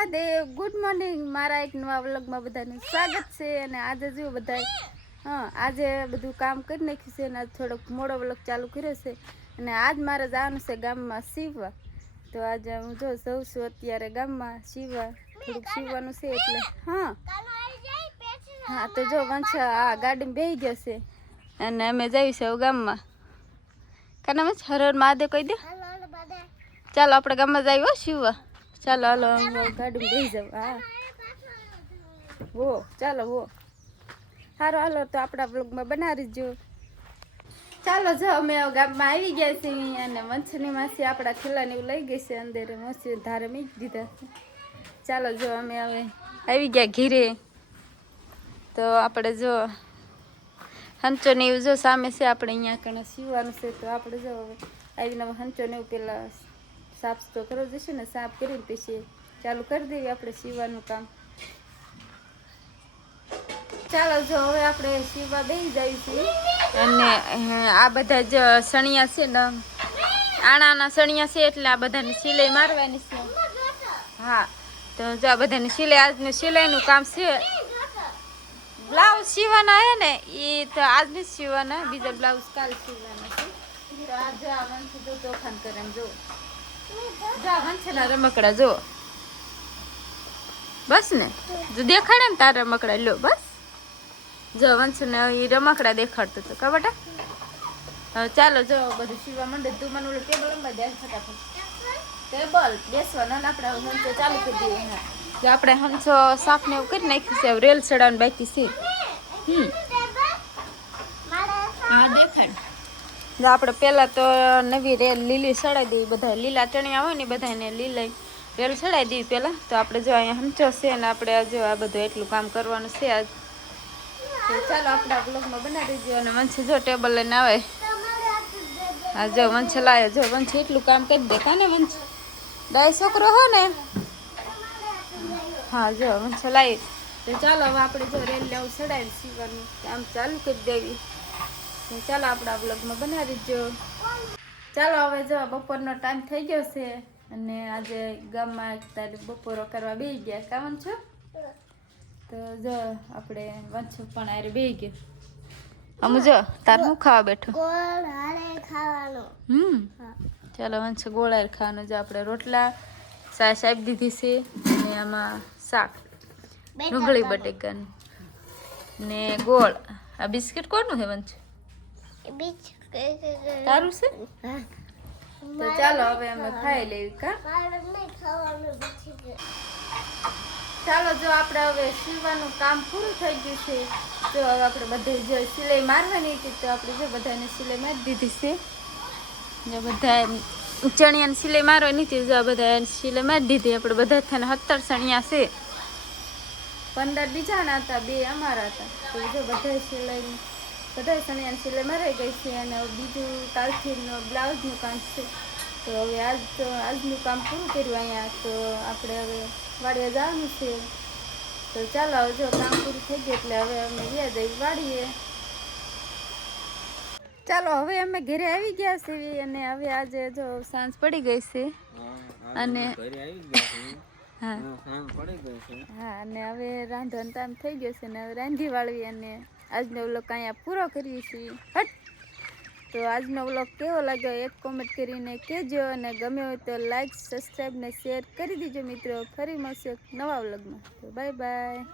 Mahadev good morning મારા એક નવા વ્લોગમાં બધાનું સ્વાગત છે અને આજે જો બધા હા આજે બધું કામ કરી નાખ્યું છે અને થોડોક મોડો વ્લોગ ચાલુ કર્યો છે. અને આજ મારે જવાનું છે ગામમાં સીવવા તો આજે હું જો જઉં છું અત્યારે ગામમાં સીવવા થોડુંક સીવવાનું છે એટલે હા. હા તો જો વંશ આ ગાડીમાં બેસી ગયો છે અને અમે છીએ ગામમાં. કારણ મચ હર હર મહાદેવ કહી દે ચાલો આપણે ગામમાં જઈએ હો શિવવા. ચાલો, હાલો અમે લઈ જાવ હા. હો ચાલો હો સારું હાલો, તો આપણા બ્લોગમાં બનાવી જો ચાલો, જો, અમે ગામમાં આવી ગયા છીએ અને મચ્છની માસી આપણા થેલાને એવું લઈ ગઈ છે અંદર મચ્છી ધારે મૂકી દીધા છે. ચાલો, જો, અમે હવે આવી ગયા ઘીરે. તો આપણે, જો, હંચો ને એવું જો સામે છે, આપણે અહીંયા કણે સીવવાનું છે, તો આપણે, જો, હવે આવીને હંચો ને એવું પેલા સાફ તો કરો જશે ને, સાફ કરીને પછી ચાલુ કરી દેવી આપણે સીવવાનું કામ. ચાલો, જો હવે આપણે સીવવા બેસી જઈશું અને આ બધા જ સણિયા છે ને, આણાના સણિયા છે એટલે આ બધાની સિલાઈ મારવાની છે. હા, તો જો આ બધાની સિલાઈ, આજનું સિલાઈનું કામ છે. બ્લાઉઝ સીવાના હે ને એ તો આજને સીવાના, બીજા બ્લાઉઝ કાલ સીવાના છે. તો આજે આ વંશ તો તોફાન કરે જો. વંશના રમકડા જો બસ ને? જો દેખાડે ને તારા રમકડા લો બસ. જો વંશને એ રમકડા દેખાડતો હતો કા ચાલો, જો, બધું સીવા માંડે. તું મને ઓલું ટેબલ અંબા ને આપણે હંસો ચાલુ કરી દઈએ જો આપણે હંસો સાફ ને એવું કરી નાખ્યું છે રેલ ચડાવવાનું બાકી છે. હમ હા દેખાડ જો આપણે પહેલાં તો નવી રેલ લીલી ચડાવી દેવી બધા લીલા ચણિયા હોય ને બધાને લીલાઈ રેલ ચડાવી દેવી પહેલાં. તો આપણે જો અહીંયા સમજો છે ને આપણે જો આ બધું એટલું કામ કરવાનું છે આજ. ચાલો આપણે આ બ્લોગમાં બનાવી દઈએ અને વંશે જો ટેબલ લઈને આવે. હા જો વંશ લાવે જો વંશ એટલું કામ કરી દે કાને વંશ? ડાય છોકરો હો ને? હા, જો વંશ લાવી તો ચાલો હવે આપણે જો રેલ લેવું ચડાવી સીવાનું. કામ ચાલુ કરી દેવી. ચાલો આપણા બ્લોગમાં બનાવી દીજો. ચાલો હવે જો બપોરનો ટાઈમ થઈ ગયો છે અને આજે ગામમાં તારે બપોરો કરવા બે ગયા. કામ છો? તો જો આપણે વાંચો પણ આરે બે ગયો. અમુ જો તાર હું ખાવા બેઠો? હમ. ચાલો વંશ ગોળાર ખાવાનું. જો આપણે રોટલા સાસ આપી દીધી છે અને આમાં શાક. ડુંગળી બટેકાનું. ને ગોળ. આ બિસ્કિટ કોનું છે વંશ તારું છે? તો ચાલો હવે અમે ખાઈ લેવી કા? ચાલો જો આપણે હવે સીવવાનું કામ પૂરું થઈ ગયું છે જો હવે આપણે બધે જો સિલાઈ મારવાની હતી તો આપણે જો બધાને સિલાઈ મારી દીધી છે. જો બધા ચણિયાને સિલાઈ મારવાની હતી જો આ બધા સિલાઈ મારી દીધી. આપણે બધા થઈને સત્તર ચણિયા છે. પંદર બીજાના હતા બે અમારા હતા. તો જો બધા સિલાઈ બધા ચણિયાની સિલાઈ મરાઈ ગઈ છે અને બીજું કાલથી બ્લાઉઝનું કામ છે. તો હવે આજ તો આજનું કામ પૂરું કર્યું અહીંયા તો આપણે હવે વાડીએ જવાનું છે. તો ચાલો હવે જો કામ પૂરું થઈ ગયું એટલે હવે અમે ગયા જઈ વાડીએ. ચાલો હવે અમે ઘરે આવી ગયા છીએ અને હવે આજે જો સાંજ પડી ગઈ છે. અને હા. હા અને હવે રાંધણ ટાઈમ થઈ ગયો છે ને હવે રાંધી વાળવી અને આજનો વ્લોગ અહીંયા પૂરો કરીએ છીએ. હટ. તો આજનો વ્લોગ કેવો લાગ્યો એક કોમેન્ટ કરીને કહેજો અને ગમે હોય તો લાઈક સબસ્ક્રાઈબ ને શેર કરી દેજો મિત્રો. ફરી મળશે નવા વ્લોગમાં તો બાય બાય